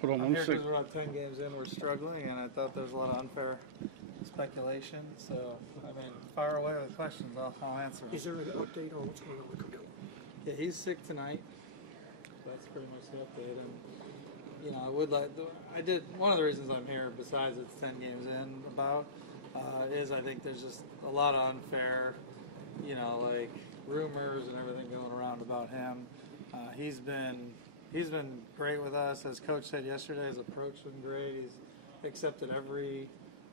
Hold on I'm one here second. because we're about 10 games in, we're struggling, and I thought there was a lot of unfair speculation. So, I mean, fire away with questions, I'll answer them. Is there an update on what's going on with Carmelo? Yeah, he's sick tonight. That's pretty much the update. And, you know, one of the reasons I'm here, besides it's 10 games in, is I think there's just a lot of unfair, you know, like rumors and everything going around about him. He's been great with us. As Coach said yesterday, his approach has been great. He's accepted every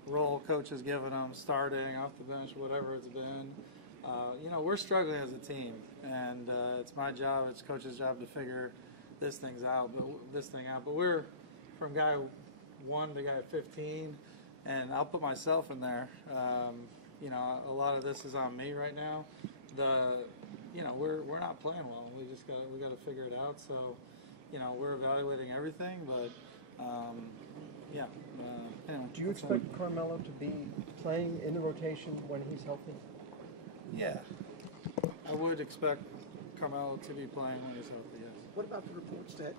role Coach has given him, starting, off the bench, whatever it's been. You know, we're struggling as a team, and it's my job, it's Coach's job to figure this thing out. But we're from guy 1 to guy 15, and I'll put myself in there. You know, a lot of this is on me right now. You know, we're not playing well. We got to figure it out. So, you know, we're evaluating everything, but yeah. Anyway. Do you expect Carmelo to be playing in the rotation when he's healthy? Yeah, I would expect Carmelo to be playing when he's healthy. Yes. What about the reports that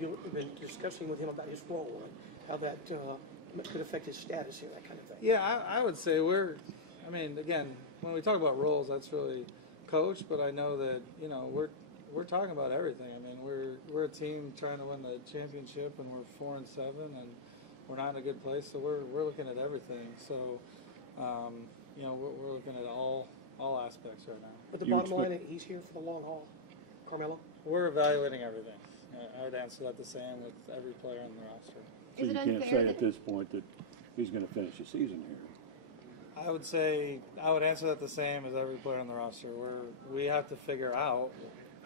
you've been discussing with him about his role and how that could affect his status here, that kind of thing? Yeah, I would say I mean, again, when we talk about roles, that's really Coach, but I know that, you know, we're talking about everything. I mean, we're a team trying to win the championship, and we're 4-7, and we're not in a good place, so we're looking at everything. So, you know, we're looking at all aspects right now. But the bottom line, he's here for the long haul. Carmelo? We're evaluating everything. I would answer that the same with every player on the roster. So you can't say at this point that he's going to finish the season here. I would answer that the same as every player on the roster. We have to figure out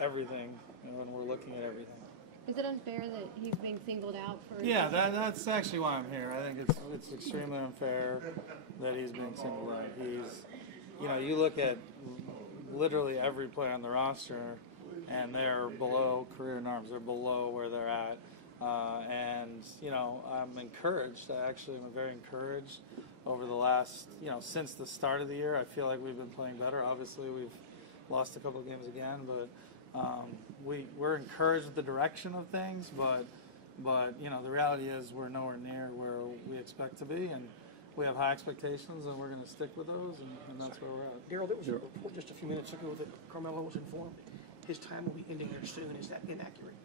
everything when we're looking at everything. Is it unfair that he's being singled out for? Yeah, that's actually why I'm here. I think it's extremely unfair that he's being singled out. You know, you look at literally every player on the roster, and they're below career norms. They're below where they're at. And, you know, I'm encouraged. I'm very encouraged over the last, you know, since the start of the year. I feel like we've been playing better. Obviously, we've lost a couple of games again, but we're encouraged with the direction of things. But you know, the reality is we're nowhere near where we expect to be, and we have high expectations, and we're going to stick with those, and that's where we're at. Daryl, there was a report just a few minutes ago that Carmelo was informed his time will be ending here soon. Is that inaccurate?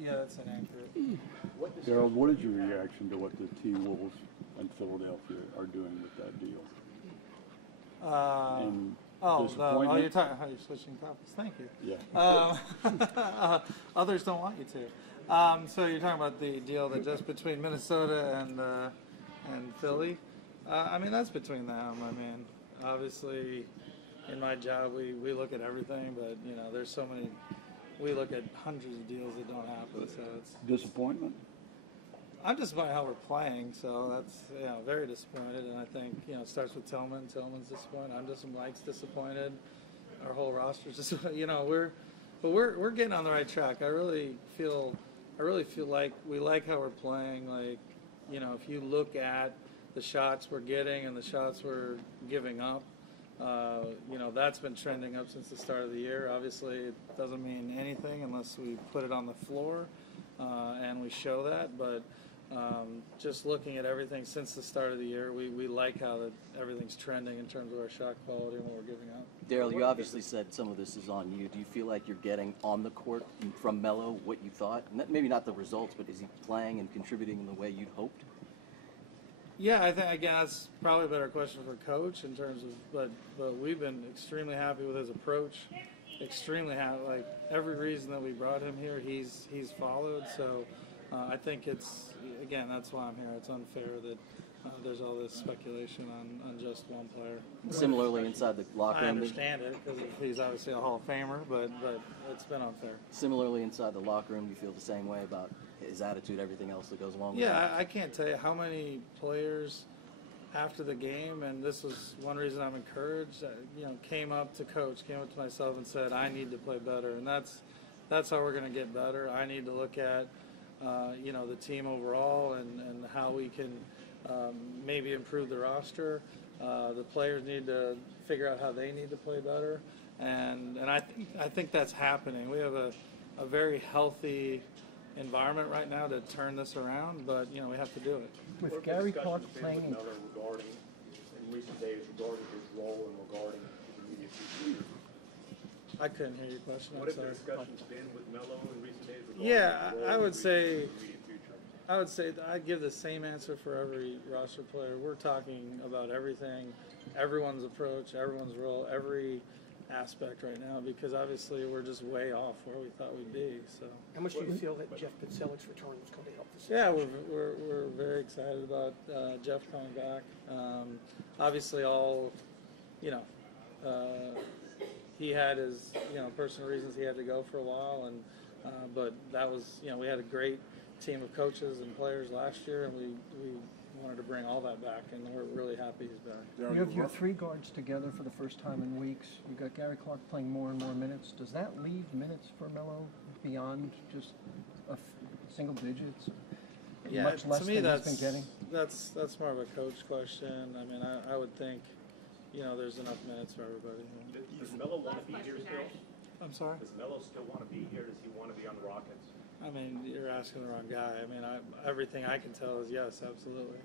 Yeah, that's inaccurate. Daryl, what is your reaction to what the T-Wolves and Philadelphia are doing with that deal? You're switching topics. Thank you. Yeah. Others don't want you to. So you're talking about the deal that just between Minnesota and Philly. I mean, that's between them. I mean, obviously, in my job, we look at everything, but you know, there's so many. We look at hundreds of deals that don't happen. So it's disappointment. I'm disappointed how we're playing, so that's, you know, very disappointed. And I think, you know, it starts with Tillman. Tillman's disappointed. Mike's disappointed. Our whole roster's just, you know, we're getting on the right track. I really feel like we like how we're playing. Like, you know, if you look at the shots we're getting and the shots we're giving up, you know, that's been trending up since the start of the year. Obviously, it doesn't mean anything unless we put it on the floor and we show that. But just looking at everything since the start of the year, we like how everything's trending in terms of our shot quality and what we're giving up. Daryl, you obviously said some of this is on you. Do you feel like you're getting on the court from Melo what you thought? Maybe not the results, but is he playing and contributing in the way you'd hoped? Yeah, I think, again, that's probably a better question for Coach in terms of, but we've been extremely happy with his approach, extremely happy. Like, every reason that we brought him here, he's followed. So I think it's, again, that's why I'm here. It's unfair that there's all this speculation on just one player. Similarly, inside the locker room. I understand it because he's obviously a Hall of Famer, but it's been unfair. Similarly, inside the locker room, you feel the same way about his attitude, everything else that goes along with it? Yeah, I can't tell you how many players after the game, and this was one reason I'm encouraged, you know, came up to Coach, came up to myself and said, I need to play better. And that's how we're going to get better. I need to look at, you know, the team overall and how we can maybe improve the roster. The players need to figure out how they need to play better. And I think that's happening. We have a very healthy environment right now to turn this around, but you know we have to do it. With Gary Clark playing with Melo regarding in recent days regarding his role and regarding his immediate future. I couldn't hear your question. What I'm have the sorry. discussions been with Melo in recent days regarding Yeah, his role I and would his say. immediate future? I would say that I'd give the same answer for every roster player. We're talking about everything, everyone's approach, everyone's role, every aspect right now, because obviously we're just way off where we thought we'd be. So How much do you feel that Jeff Pitzelik's return was going to help this? yeah, we're very excited about Jeff coming back. Obviously, all you know, he had his personal reasons he had to go for a while, and but that was we had a great team of coaches and players last year, and we wanted to bring all that back, and we're really happy he's back. You have your three guards together for the first time in weeks. You've got Gary Clark playing more and more minutes. Does that leave minutes for Melo beyond just single digits? Yeah, Much less to me than he's been getting? that's more of a coach question. I mean, I would think there's enough minutes for everybody. Does Melo want to be here still? I'm sorry. Does Melo still want to be here? Does he want to be on the Rockets? I mean, you're asking the wrong guy. I mean, everything I can tell is yes, absolutely.